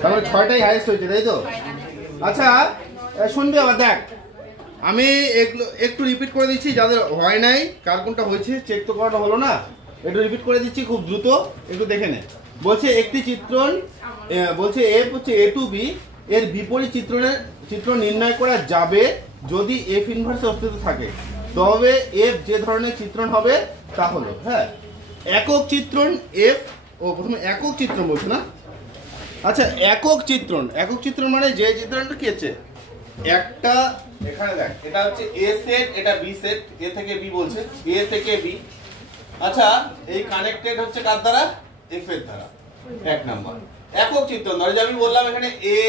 তারপরে 6টাই হাইয়েস্ট হয়েছে, তাই তো? আচ্ছা শুনবি আবার, দেখ আমি একটু রিপিট করে দিচ্ছি, যাদের হয় নাই, কার কোনটা হয়েছে চেক তো করাটা হলো না, একটু রিপিট করে দিচ্ছি খুব দ্রুত, একটু দেখে নে। বলছে একটি চিত্রণ, বলছে এফ হচ্ছে এ টু বি, এর বিপরীত চিত্র নির্ণয় করা যাবে যদি এফ ইনভার্সের অস্তিত্ব থাকে, তবে এফ যে ধরনের চিত্রণ হবে তা হলো, হ্যাঁ, একক চিত্রণ এফ। ও প্রথমে একক চিত্রণ বলছে না? আচ্ছা একক চিত্রণ মানে যে চিত্রণটা কি হচ্ছে একটা, এখানে দেখ এটা হচ্ছে এ সেট, এটা বি সেট, এ থেকে বি বলছে, এ থেকে বি। আচ্ছা এই কানেক্টেড হচ্ছে কার দ্বারা? এফ এর দ্বারা। এক নাম্বার একক চিত্রণ, ধরো যে আমি বললাম এখানে এ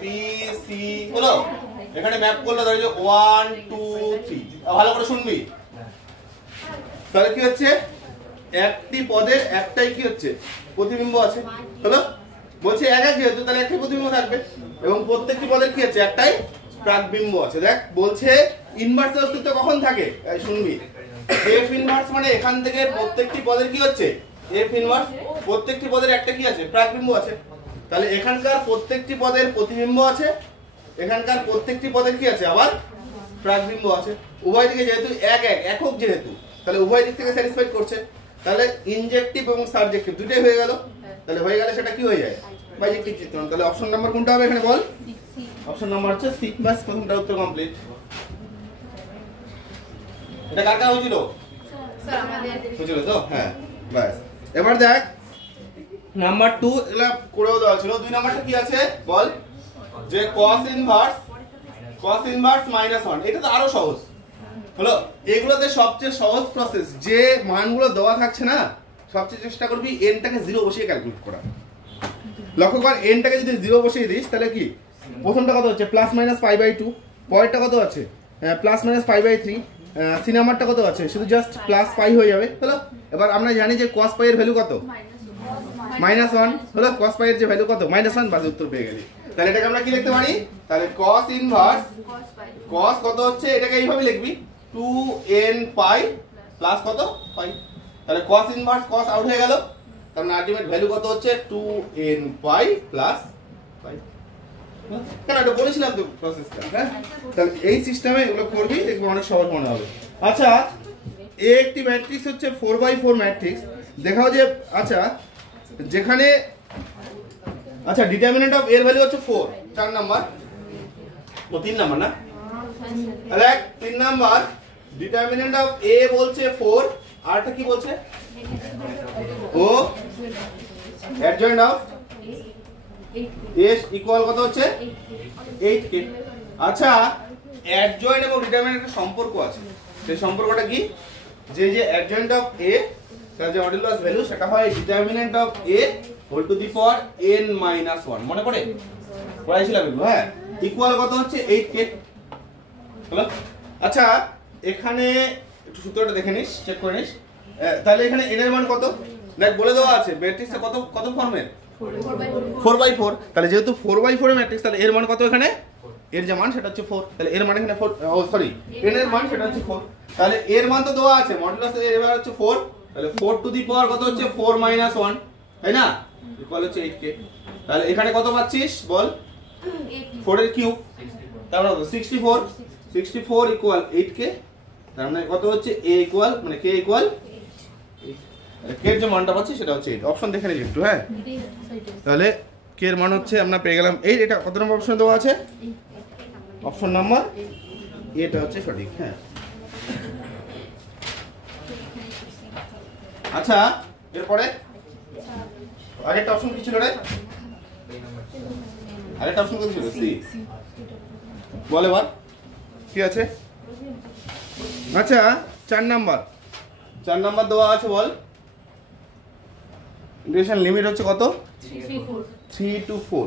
বি সি হলো, এখানে ম্যাপ করলে ধরো যে 1 2 3, ভালো করে শুনবি, তাহলে কি হচ্ছে একটি পদের একটাই কি হচ্ছে প্রতিবিম্ব আছে, হলো? বলছে এক এক যেহেতু তাহলে একটি প্রতিবিম্ব থাকবে, এবং প্রত্যেকটি পদের কি আছে একটাই প্রাকবিম্ব আছে। দেখ বলছে ইনভার্সের অস্তিত্ব কখন থাকে, শুনবি, এফ ইনভার্স মানে এখান থেকে প্রত্যেকটি পদের কি হচ্ছে এফ ইনভার্স, প্রত্যেকটি পদের একটা কি আছে প্রাকবিম্ব আছে, তাহলে এখানকার প্রত্যেকটি পদের প্রতিবিম্ব আছে, এখানকার প্রত্যেকটি পদের কি আছে আবার প্রাকবিম্ব আছে। উভয় দিকে যেহেতু একক যেহেতু, তাহলে উভয় দিক থেকে স্যাটিসফাইড করছে, তাহলে ইনজেক্টিভ এবং সাবজেক্টিভ দুটোই হয়ে গেল, তাহলে হয়ে গেলে সেটা কি হয়ে যায় বাইজেক্টিভ চিত্রণ। তাহলে অপশন নাম্বার কোনটা হবে এখানে বল? অপশন নাম্বার হচ্ছে সি। বাস প্রথমটা উত্তর কমপ্লিট। এটা কার কার হয়েছিল? স্যার আমাদের হয়েছিল তো, হ্যাঁ বাস। এবার দেখ নাম্বার 2 এগুলা করেও দেওয়া ছিল। 2 নাম্বারটা কি আছে বল? যে cos ইনভার্স -1, এটা তো আরো সহজ হলো। এগুলোতে সবচেয়ে সহজ প্রসেস, যে মানগুলো দেওয়া থাকছে না সবচেয়ে চেষ্টা করবি এনটাকে 0 বসিয়ে ক্যালকুলেট করা। লক্ষ্য কর এনটাকে যদি 0 বসিয়ে দিস তাহলে কি প্রথমটা কত হচ্ছে +-π/2, পরেরটা কত আছে +-π/3, সি নাম্বারটা কত আছে শুধু জাস্ট +π হয়ে যাবে, হলো? এবার আমরা জানি যে cos π এর ভ্যালু কত -1, হলো? cos π এর যে ভ্যালু কত -1, বাস উত্তর পেয়ে গেলি। তাহলে এটাকে আমরা কি লিখতে পারি? তাহলে cos ইনভার্স cos কত হচ্ছে, এটাকে এইভাবে লিখবি 2nπ প্লাস কত π, তাহলে cos ইনভার্স cos আউট হয়ে গেল, তার মানে আলটিমেট ভ্যালু কত হচ্ছে 2nπ প্লাস π। কেন এটা বলেছিলাম তো প্রসেসটা, হ্যাঁ? তাহলে এই সিস্টেমে এগুলো করবি, দেখবি অনেক সহজ মনে হবে। আচ্ছা এ একটি ম্যাট্রিক্স হচ্ছে 4x4 ম্যাট্রিক্স, দেখাও যে আচ্ছা যেখানে আচ্ছা ডিটারমিনেন্ট অফ এর ভ্যালু হচ্ছে 4, 4 নাম্বার ও 3 নাম্বার না, তাহলে 3 নাম্বার ডিটারমিনেন্ট অফ এ বলছে 4, আরটা কি বলছে ও অ্যাডজয়েন্ট অফ এস ইকুয়াল কত হচ্ছে 8k। আচ্ছা অ্যাডজয়েন্ট এবং ডিটারমিনেন্ট একটা সম্পর্ক আছে, সেই সম্পর্কটা কি? যে অ্যাডজয়েন্ট অফ এ তার যে মডুলাস ভ্যালু সেটা হয় determinant of A whole to the power n-1, মনে পড়ে পড়াইছিলাম এগুলো, হ্যাঁ? ইকুয়াল কত হচ্ছে 8k, হলো? আচ্ছা এখানে একটু সূত্রটা দেখে নিস, চেক করে নিস। তাহলে এখানে n এর মান কত দেখ বলে দেওয়া আছে, ম্যাট্রিক্সে কত ফর্মের 4x4, তাহলে যেহেতু 4x4 এর ম্যাট্রিক্স তাহলে এর মান কত, এখানে এর যে মান সেটা হচ্ছে 4, তাহলে এর মান এখানে 4, ও সরি n এর মান সেটা হচ্ছে 4, তাহলে এর মান তো দেওয়া আছে মডুলাস এর এবার হচ্ছে 4, তাহলে 4 টু দি পাওয়ার কত হচ্ছে 4-1, তাই না? ইকুয়াল হচ্ছে 8k। তাহলে এখানে কত পাচ্ছিস বল? 4 এর কিউব, তার মানে 64 ইকুয়াল 8k, তার মানে কত হচ্ছে a ইকুয়াল মানে k ইকুয়াল 8, k এর যে মানটা পাচ্ছি সেটা হচ্ছে 8। অপশন দেখে নিন একটু, হ্যাঁ? তাহলে k এর মান হচ্ছে আমরা পেয়ে গেলাম 8, এটা কত নম্বর অপশনে দেওয়া আছে? অপশন নাম্বার এটা হচ্ছে সঠিক, হ্যাঁ। আচ্ছা এরপরে আরেকটা অপশন কি ছিল রে? আরেকটা অপশন কত ছিল? সি। বল এবার কি আছে? আচ্ছা 4 নাম্বার দেওয়া আছে, বল ইন্টিগ্রেশন লিমিট হচ্ছে কত? 3 to 4